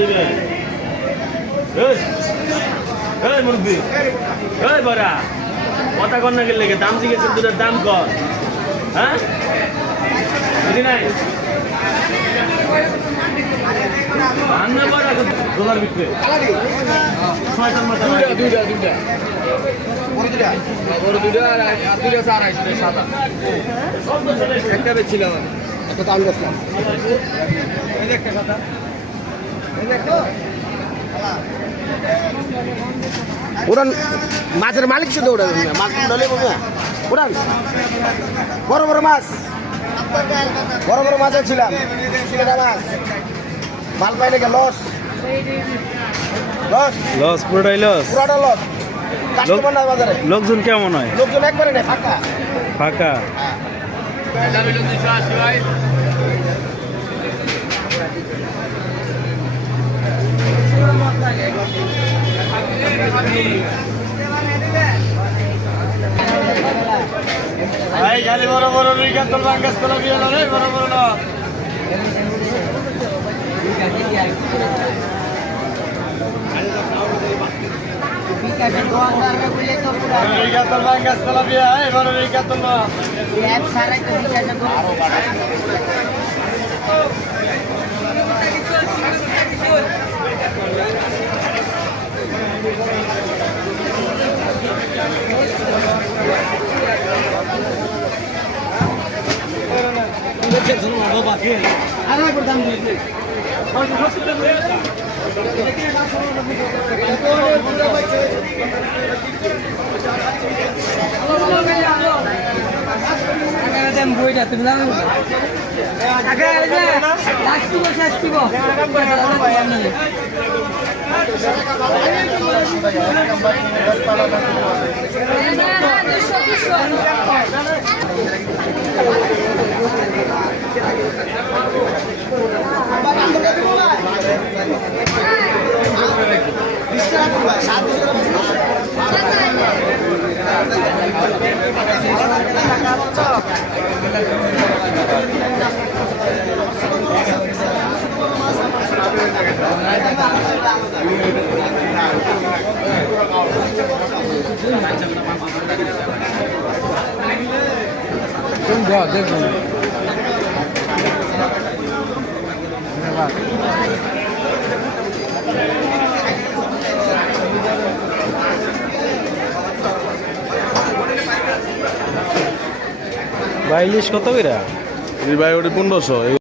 দিবে এই মুরব্বি এই বড়া কথা কর না গেলে দাম জিজ্ঞেস দুধের দাম কর হ্যাঁ বুঝি নাই রান্না বড়া ডলার বিক্রি ছয়টার মতো দুইটা বড় দুইটা আর দুইটা চার আইসে সাদা একটা বেচছিলাম এত দাম গেছিলাম এই যে একটা সাদা এই যে একটা উড়ান মাছের মালিক শুধু উড়ান মাছ উড়ালে বলবে না উড়ান বড় বড় মাছ ছিলাম মাছ মাল পাই নাকি লস পুরোটাই লস। পুরাটা লস কাস্টমার নাই বাজারে। লোকজন কেমন হয়? লোকজন একবারে নেই ফাঁকা ফাঁকা। খালি বড় বড় রুই কাতল বাঙ্গাস তোলা বিয়ে রে বড় বড় না রুই কাতল বাঙ্গাস তোলা বিয়ে বড় রুই কাতল না বইটা তুমি জানো দেখুন ভাই ইলিশ কত করে? ভাই ওটা 1500।